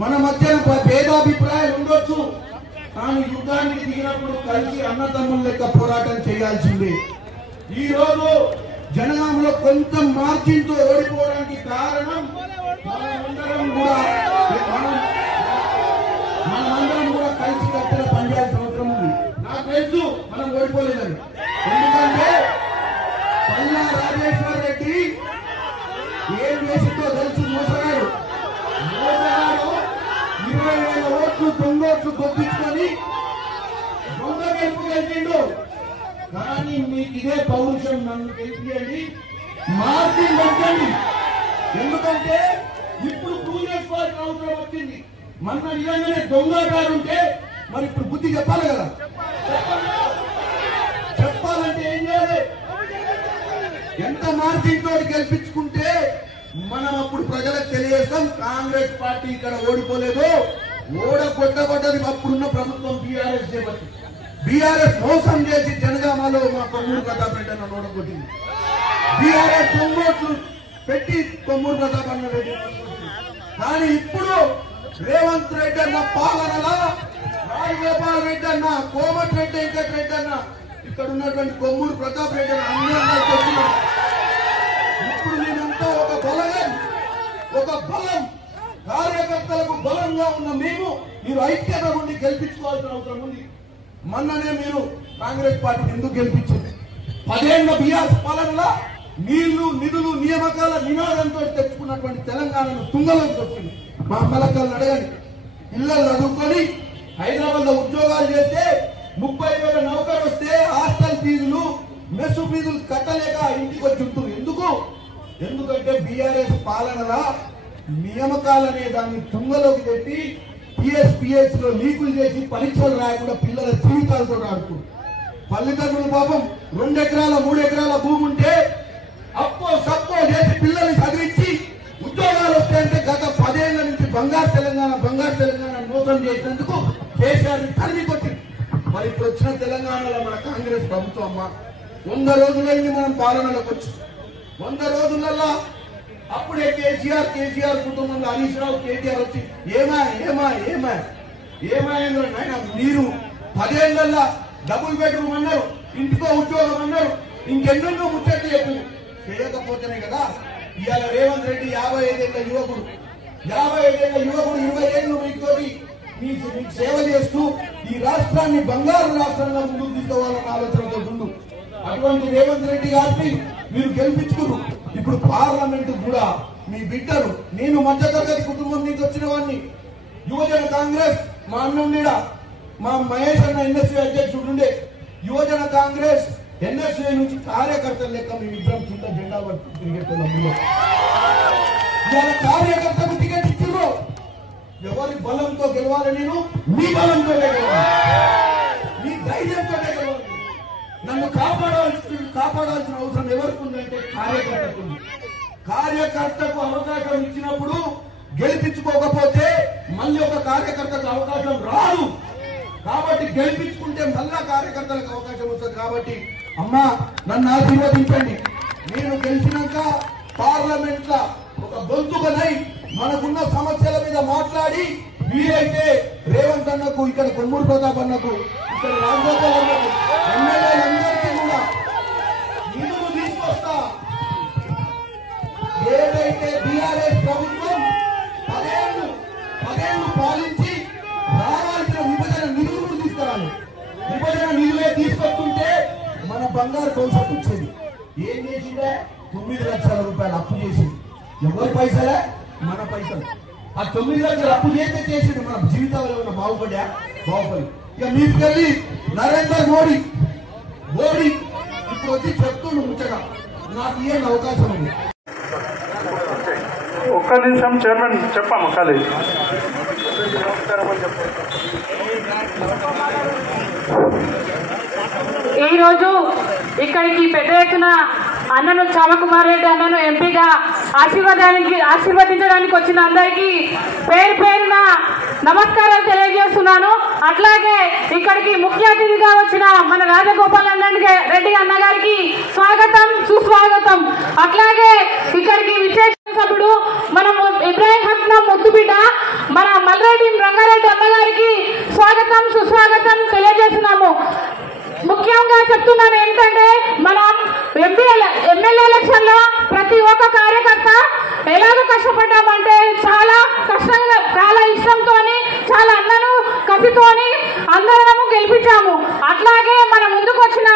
మన మధ్య భేదాభిప్రాయాలు ఉండొచ్చు, కానీ యుద్ధానికి దిగినప్పుడు కలిసి అన్నదమ్ముల లెక్క పోరాటం చేయాల్సిందే. ఈ రోజు జనగాంలో కొంత మార్జిన్ తో ఓడిపోవడానికి కారణం మనమందరం కూడా కలిసి కట్టుగా పనిచేయాల్సిన అవసరం ఉంది. నాకు తెలుసు మనం ఓడిపోలేదని, ఎందుకంటే పల్లా రాజేశ్వర రెడ్డి ఏం చేసిందో తెలుసు. మోసగాడు 20,000 ఓట్లు దొంగోట్లు గొప్పించుకొని దొంగ గెలుపు గెలిచిండు. కానీ మీకు ఇదే పౌరుషం, నన్ను గెలిపియండి, మార్జిన్ పెట్టండి. ఎందుకంటే ఇప్పుడు ప్రూవ్ చేసుకోవాల్సిన అవసరం వచ్చింది. మన నిజంగానే దొంగగారు ఉంటే మరి ఇప్పుడు బుద్ధి చెప్పాలి కదా. చెప్పాలంటే ఏం చేయాలి? ఎంత మార్జిన్ తోటి గెలిపించుకుంటే మనం అప్పుడు ప్రజలకు తెలియజేస్తాం కాంగ్రెస్ పార్టీ ఇక్కడ ఓడిపోలేదు, ఓడగొట్టబడ్డది అప్పుడున్న ప్రభుత్వం బీఆర్ఎస్ చేపట్టి. బీఆర్ఎస్ మోసం చేసి జనగామలో మా కొమ్మూరు ప్రతాప్ రెడ్డి అన్న ఓడగొట్టింది. బీఆర్ఎస్ దొంగోట్లు పెట్టి కొమ్మూరు ప్రతాప్ అన్న రెడ్డి. కానీ ఇప్పుడు రేవంత్ రెడ్డి అన్న పాలనలో రాజగోపాల్ రెడ్డి అన్న, కోమటిరెడ్డి వెంకటరెడ్డి అన్న, ఇక్కడ ఉన్నటువంటి కొమ్మూరు ప్రతాప్ రెడ్డి అన్న అందరూ వచ్చినారు. ఇప్పుడు మేమంతా ఒక బలం కార్యకర్తలకు బలంగా ఉన్న మీరు ఐక్యత నుండి గెలిపించుకోవాల్సిన అవసరం ఉంది. మొన్ననే మీరు కాంగ్రెస్ పార్టీ ఎందుకు గెలిపించింది? 10 ఏళ్ల బీఆర్ఎస్ పాలనలో నీళ్లు, నిధులు, నియామకాల నినాదంతో తెచ్చుకున్నటువంటి తెలంగాణను తుంగలోకి వచ్చింది. మా అమ్మలక్కలను అడగండి. పిల్లలు చదువుకొని హైదరాబాద్ లో ఉద్యోగాలు చేస్తే 30,000 నౌకరు వస్తే హాస్టల్ ఫీజులు, మెస్సు ఫీజులు కట్టలేక ఇంటికి వచ్చి ఉంటుంది. ఎందుకంటే బీఆర్ఎస్ పాలనలో నియామకాలనే దాన్ని తుంగలోకి పెట్టి టీఎస్పీఎస్ లో లీకులు చేసి పరీక్షలు రాయకుండా పిల్లల జీవితాలతో ఆడుతుంది. తల్లిదండ్రులు పాపం 2 ఎకరాల 3 ఎకరాల భూమి ఉంటే అప్పో సప్పో చేసి పిల్లల్ని చదివించి ఉద్యోగాలు వస్తాయంటే గత 10 ఏళ్ల నుంచి బంగారు తెలంగాణ మోసం చేసినందుకు కేసీఆర్ తరిమి కొట్టింది. మరి ఇప్పుడు వచ్చిన తెలంగాణలో మన కాంగ్రెస్ ప్రభుత్వం 100 రోజులైంది మనం పాలనలోకి వచ్చి. 100 రోజులలో అప్పుడే కేసీఆర్ కుటుంబంలో హరీష్ రావు, కేటీఆర్ వచ్చి ఏమాయిందో నాయన మీరు 10 ఏళ్లలో డబుల్ బెడ్రూమ్ అన్నారు, ఇంటికో ఉద్యోగం అన్నారు, ఇంకెన్నెన్నో ముచ్చట్లు చెప్పింది. చేయకపోతేనే కదా ఇవాళ రేవంత్ రెడ్డి 55 ఏళ్ల యువకుడు 20 ఏళ్ళు మీతోటి మీకు సేవ చేస్తూ ఈ రాష్ట్రాన్ని బంగారు రాష్ట్రంగా ముందుకు తీసుకోవాలన్న ఆలోచనతో ఉండు. అటువంటి రేవంత్ రెడ్డి గారిని మీరు గెలిపించుకున్నారు. ఇప్పుడు పార్లమెంట్ కూడా మీ బిడ్డను, నేను మధ్యతరగతి కుటుంబం నుంచి వచ్చిన వాడిని. యువజన కాంగ్రెస్ మా అన్నుండిడా, మా మహేష్ అన్న ఎన్ఎస్యూ అధ్యక్షుడు ఉండే. యువజన కాంగ్రెస్ ఎన్ఎస్యూ నుంచి కార్యకర్తల లెక్క మేమిద్దరం కింద జెండా పట్టుకు తిరిగేస్తున్నాం. ఇవాళ కార్యకర్తకు టికెట్ ఇచ్చిర్రు. ఎవరి బలంతో గెలవాలి? నేను మీ బలంతో గెలవాలి, మీ ధైర్యంతో గెలవాలి. నన్ను కాపాడాల్సిన అవసరం ఎవరికి ఉందంటే కార్యకర్తకు ఉంది. కార్యకర్తకు అవకాశం ఇచ్చినప్పుడు గెలిపించుకోకపోతే మళ్ళీ ఒక కార్యకర్తకు అవకాశం రాదు. కాబట్టి గెలిపించుకుంటే మళ్ళా కార్యకర్తలకు అవకాశం వస్తుంది. కాబట్టి అమ్మా నన్ను ఆశీర్వదించండి. నేను గెలిచినాక పార్లమెంట్ లా ఒక గొంతుకనై మనకున్న సమస్యల మీద మాట్లాడి, వీలైతే రేవంత్ అన్నకు, ఇక్కడ కొమ్మూరు ప్రతాప్ అన్నకు, ఇక్కడ రాజగోపాల్ అన్నకు, ఎమ్మెల్యేలందరికీ కూడా నిధులు తీసుకొస్తా. ఏదైతే బీఆర్ఎస్ ప్రభుత్వం 10 ఏళ్లు పాలించి రావాల్సిన విభజన నిధులు తీసుకురాలి. విభజన నిధులే తీసుకొస్తుంటే మన బంగారు భవిష్యత్తు వచ్చేది. ఏం చేసిందే? 9 లక్షల రూపాయలు అప్పు చేసింది. ఎవరి పైసలే? మన పైసలు. ఆ 9 లక్షలు అప్పు చేసింది. మన జీవితాలు ఏమైనా బాగుపడి ఇక మీకెళ్ళి నరేంద్ర మోడీ ఇప్పుడు వచ్చి చెప్తుండు ముచ్చగా, నాకు ఏం అవకాశం ఉంది. ఒక్క నిమిషం చైర్మన్ చెప్పాము కాలేజ్. ఈరోజు ఇక్కడికి పెద్ద ఎత్తున అన్నను చామకుమార్ రెడ్డి అన్నను ఎంపీగా ఆశీర్వదించడానికి వచ్చిన అందరికీ పేరు పేరున నమస్కారాలు తెలియజేస్తున్నాను. అట్లాగే ఇక్కడికి ముఖ్య అతిథిగా వచ్చిన మన రాజగోపాల్ రెడ్డి అన్న గారికి స్వాగతం, సుస్వాగతం. అట్లాగే ఇక్కడికి విశేష సభ్యుడు మనం ఇబ్రాహిం హక్నా ముద్దుబిడ్డ మన మల్రెడ్డి రంగారెడ్డి అన్న గారికి స్వాగతం, సుస్వాగతం తెలియజేస్తున్నాము. ముఖ్యంగా చెప్తున్నాను ఏంటంటే, మనం ఎమ్మెల్యే ఎలక్షన్ లో ప్రతి ఒక్క కార్యకర్త ఎలాగో కష్టపడ్డామంటే చాలా కష్టంగా, చాలా ఇష్టంతో, చాలా అన్నను కసితోని అందరము గెలిపించాము. అట్లాగే మన ముందుకొచ్చిన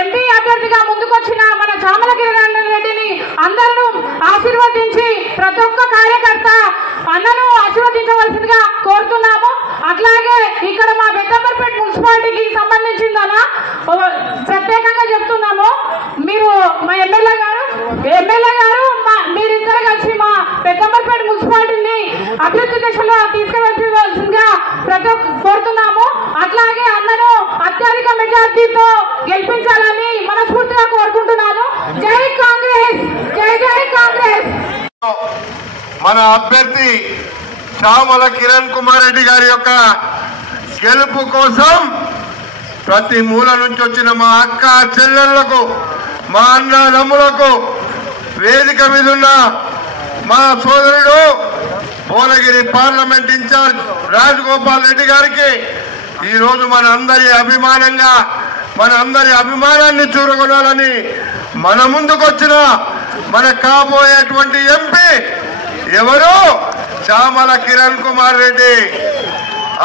ఎంపీ అభ్యర్థిగా ముందుకొచ్చిన మన చామల కిరణ్ రెడ్డిని అందరూ ఆశీర్వదించి ప్రతి ఒక్క కార్యకర్త అన్నను ఆశీర్వదించవలసిందిగా కోరుతున్నాము. అట్లాగే ఇక్కడ మా పెద్దంబర్పేట మున్సిపాలిటీకి సంబంధించిందనా ప్రత్యేకంగా చెప్తున్నాము. మీరు మా ఎమ్మెల్యే గారు మీరిద్దరు కలిసి మా పెద్దంబర్పేట మున్సిపాలిటీని అభివృద్ధి దిశలో తీసుకువెళ్లాల్సిందిగా ప్రతి ఒక్క కోరుతున్నాము. అట్లాగే అన్నను అత్యధిక మెజార్టీతో గెలిపించాలని మనస్ఫూర్తిగా కోరుకుంటున్నాను. జై కాంగ్రెస్, జై జై కాంగ్రెస్. మన అభ్యర్థి చామల కిరణ్ కుమార్ రెడ్డి గారి యొక్క గెలుపు కోసం ప్రతి మూల నుంచి వచ్చిన మా అక్క చెల్లెళ్లకు, మా అన్నదమ్ములకు, వేదిక మీద ఉన్న మా సోదరుడు భువనగిరి పార్లమెంట్ ఇన్ఛార్జ్ రాజగోపాల్ రెడ్డి గారికి ఈరోజు మన అందరి అభిమానాన్ని చూరగొనాలని మన ముందుకొచ్చిన మన కాబోయేటువంటి ఎంపీ ఎవరు? చామల కిరణ్ కుమార్ రెడ్డి.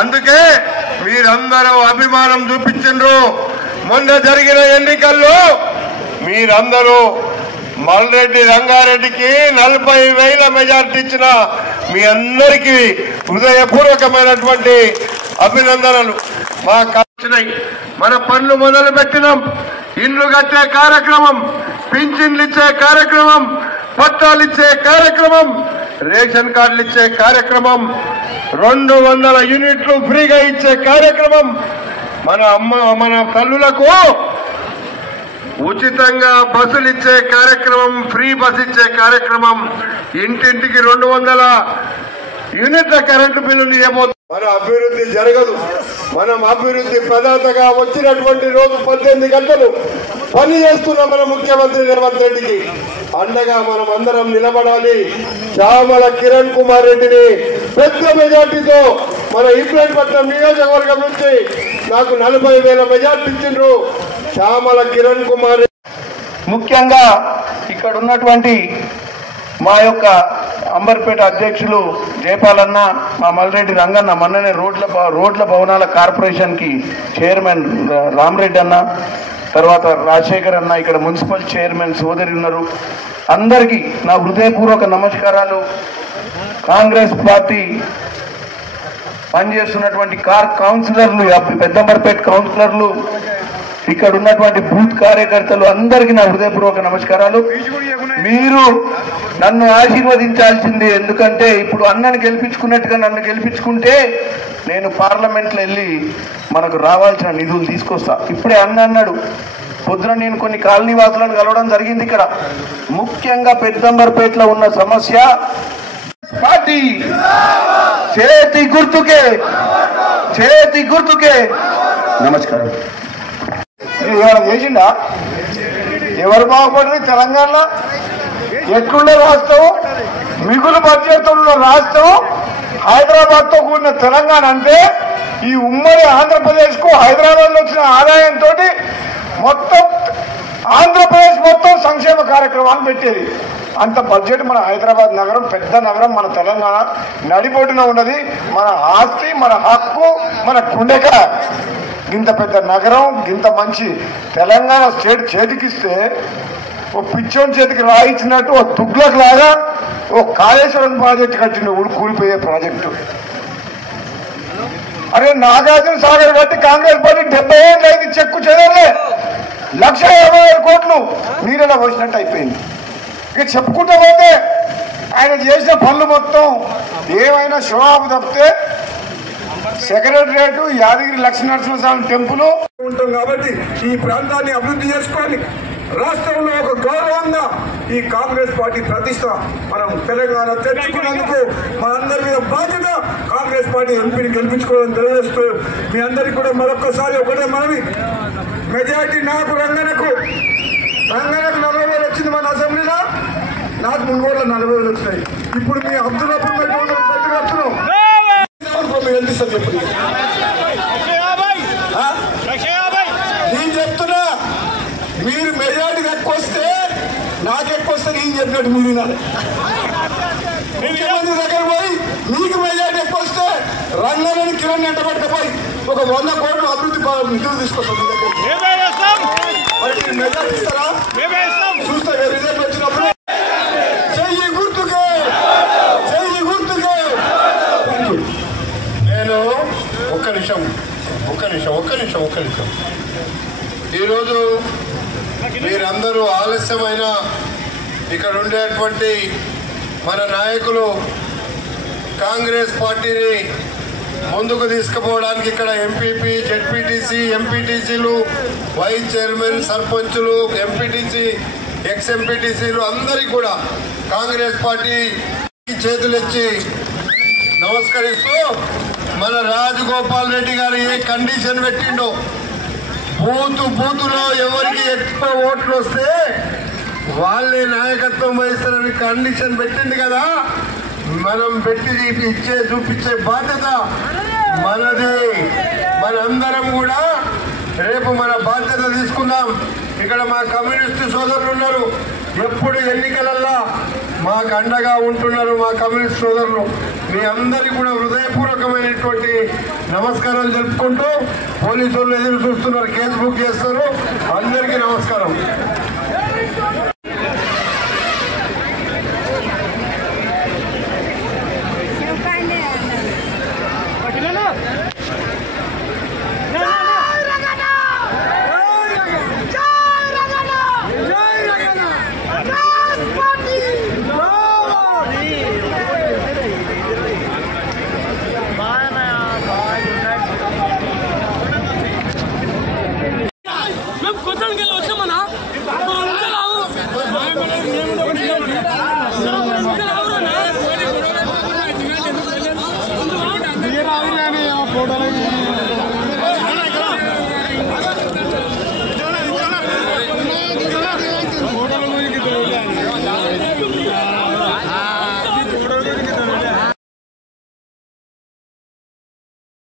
అందుకే మీరందరూ అభిమానం చూపించిండ్రు. మొన్న జరిగిన ఎన్నికల్లో మీరందరూ మల్రెడ్డి రంగారెడ్డికి 40,000 మెజార్టీ ఇచ్చిన మీ అందరికీ హృదయపూర్వకమైనటువంటి అభినందనలు. మా వచ్చినాయి. మన పనులు మొదలు పెట్టినాం. ఇండ్లు కట్టే కార్యక్రమం, పింఛన్లు ఇచ్చే కార్యక్రమం, పట్టాలు ఇచ్చే కార్యక్రమం, రేషన్ కార్డులు ఇచ్చే కార్యక్రమం, 200 యూనిట్లు ఫ్రీగా ఇచ్చే కార్యక్రమం, మన తల్లులకు ఉచితంగా బస్సులు ఇచ్చే కార్యక్రమం, ఫ్రీ బస్ ఇచ్చే కార్యక్రమం, ఇంటింటికి 200 యూనిట్ల కరెంటు బిల్లులు ఇవ్వబోతుంది. మన అభివృద్ధి జరగదు. మనం అభివృద్ధి ప్రదాతగా వచ్చినటువంటి రోజు 18 గంటలు పని చేస్తున్న మన ముఖ్యమంత్రి రేవంత్ రెడ్డికి అండగా మనం అందరం నిలబడాలి. చామల కిరణ్ కుమార్ రెడ్డిని పెద్ద మెజార్టీతో మన ఇబ్రాహీంపట్నం నియోజకవర్గం నుంచి నాకు 40,000 మెజార్టీ ఇచ్చిండ్రు. చామల కిరణ్ కుమార్ ముఖ్యంగా ఇక్కడ ఉన్నటువంటి మా యొక్క అంబర్పేట అధ్యక్షులు జయపాలన్న, మా మల్రెడ్డి రంగన్న, మొన్ననే రోడ్ల భవనాల కార్పొరేషన్ కి చైర్మన్ రామరెడ్డి అన్న, తర్వాత రాజశేఖర్ అన్న, ఇక్కడ మున్సిపల్ చైర్మన్ సోదరి ఉన్నారు, అందరికీ నా హృదయపూర్వక నమస్కారాలు. కాంగ్రెస్ పార్టీ పనిచేస్తున్నటువంటి కౌన్సిలర్లు, పెద్దంబర్పేట కౌన్సిలర్లు, ఇక్కడ ఉన్నటువంటి బూత్ కార్యకర్తలు అందరికీ నా హృదయపూర్వక నమస్కారాలు. మీరు నన్ను ఆశీర్వదించాల్సింది, ఎందుకంటే ఇప్పుడు అన్నను గెలిపించుకున్నట్టుగా నన్ను గెలిపించుకుంటే నేను పార్లమెంట్లో వెళ్ళి మనకు రావాల్సిన నిధులు తీసుకొస్తా. ఇప్పుడే అన్న అన్నాడు, పొద్దున నేను కొన్ని కాలనీ వాసులను కలవడం జరిగింది. ఇక్కడ ముఖ్యంగా పెద్దంబర్పేటలో ఉన్న సమస్య పార్టీ చేతి గుర్తుకే, చేతి గుర్తుకే. నమస్కారం. ఏమైనా చేసిండా? ఎవరు బాగుపడరు తెలంగాణలో? ఎట్లుండే రాష్ట్రం, మిగులు బడ్జెట్ ఉన్న రాష్ట్రం హైదరాబాద్ తో కూడిన తెలంగాణ అంటే ఈ ఉమ్మడి ఆంధ్రప్రదేశ్ కు హైదరాబాద్ లో వచ్చిన ఆదాయంతో మొత్తం ఆంధ్రప్రదేశ్ మొత్తం సంక్షేమ కార్యక్రమాలు పెట్టేది. అంత బడ్జెట్ మన హైదరాబాద్ నగరం, పెద్ద నగరం, మన తెలంగాణ నడిబొడ్డున ఉన్నది. మన ఆస్తి, మన హక్కు, మన గుండెక. ఇంత పెద్ద నగరం, ఇంత మంచి తెలంగాణ స్టేట్ చేతికిస్తే ఓ పిచ్చోని చేతికి రాయించినట్టు ఓ తుగ్లక్ లాగా ఓ కాళేశ్వరం ప్రాజెక్టు కట్టిండు, కూలిపోయే ప్రాజెక్టు. అరే నాగార్జున సాగర్ కట్టి కాంగ్రెస్ పార్టీ 70 ఏళ్ళు అయింది, చెక్కు చెదరలే. 1,50,000 కోట్లు నీళ్ళలో పోసినట్టు అయిపోయింది. ఇక చెప్పుకుంటూ పోతే ఆయన చేసిన పనులు మొత్తం ఏమైనా షోఆఫ్ తప్పితే సెక్రటరియట్, యాదగిరి లక్ష్మీనరసింహస్వామి టెంపుల్ ఉంటాం. కాబట్టి ఈ ప్రాంతాన్ని అభివృద్ధి చేసుకొని రాష్ట్రంలో ఒక గౌరవంగా ఈ కాంగ్రెస్ పార్టీ ప్రతిష్ట మనం తెలంగాణ తెచ్చుకున్నందుకు మనందరి మీద బాధ్యత. కాంగ్రెస్ పార్టీ ఎంపీని గెలిపించుకోవడం తెలియజేస్తూ మీ అందరికీ కూడా మరొక్కసారి ఒకటే మనవి, మెజార్టీ నాకు రంగనకు 40,000 వచ్చింది మన అసెంబ్లీలో, నాకు 3,40,000 వచ్చినాయి. ఇప్పుడు మీ అబ్దుల్లాపూర్ పెట్టుకుంటున్నాం మీరు ఎంత ఇస్తారు చెప్పు. నేను చెప్తున్నా, మీరు మెజార్టీ ఎక్కువ వస్తే నాకు ఎక్కువ వస్తే నేను చెప్పినట్టు మీరు వినాలి. ముఖ్యమంత్రి దగ్గర పోయి మీకు మెజార్టీ ఎక్కువ వస్తే రంగాన్ని కిరణ్ ఎంట పట్టుకపోయి ఒక 100 కోట్ల అభివృద్ధి నిధులు తీసుకొస్తాం. మరి మీరు మెజార్టీ ఇస్తారా? చూస్తే రిజల్ట్ వచ్చినప్పుడు చెయ్యి గుర్తుకే, చెయ్యి గుర్తుకే. నేను ఒక్క నిమిషం ఈరోజు మీరందరూ ఆలస్యమైన ఇక్కడ ఉండేటువంటి మన నాయకులు కాంగ్రెస్ పార్టీని ముందుకు తీసుకుపోవడానికి ఇక్కడ ఎంపీపీ, జెడ్పీటీసీ, ఎంపీటీసీలు, వైస్ చైర్మన్, సర్పంచులు, ఎంపీటీసీ, ఎక్స్ ఎంపీటీసీలు అందరికీ కూడా కాంగ్రెస్ పార్టీ చేతులెచ్చి నమస్కరిస్తూ, మన రాజగోపాల్ రెడ్డి గారు ఏ కండిషన్ పెట్టిండో, బూతులో ఎవరికి ఎక్కువ ఓట్లు వస్తే వాళ్ళే నాయకత్వం వహిస్తారని కండిషన్ పెట్టింది కదా. మనం పెట్టి చూపించే బాధ్యత మనది. మనందరం కూడా రేపు మన బాధ్యత తీసుకుందాం. ఇక్కడ మా కమ్యూనిస్టు సోదరులు ఉన్నారు, ఎప్పుడు ఎన్నికలల్లా మాకు అండగా ఉంటున్నారు మా కమ్యూనిస్ట్ సోదరులు. మీ అందరికీ కూడా హృదయపూర్వకమైనటువంటి నమస్కారాలు జరుపుకుంటూ, పోలీసు వాళ్ళు ఎదురు చూస్తున్నారు, కేసు బుక్ చేస్తారు. అందరికీ నమస్కారం.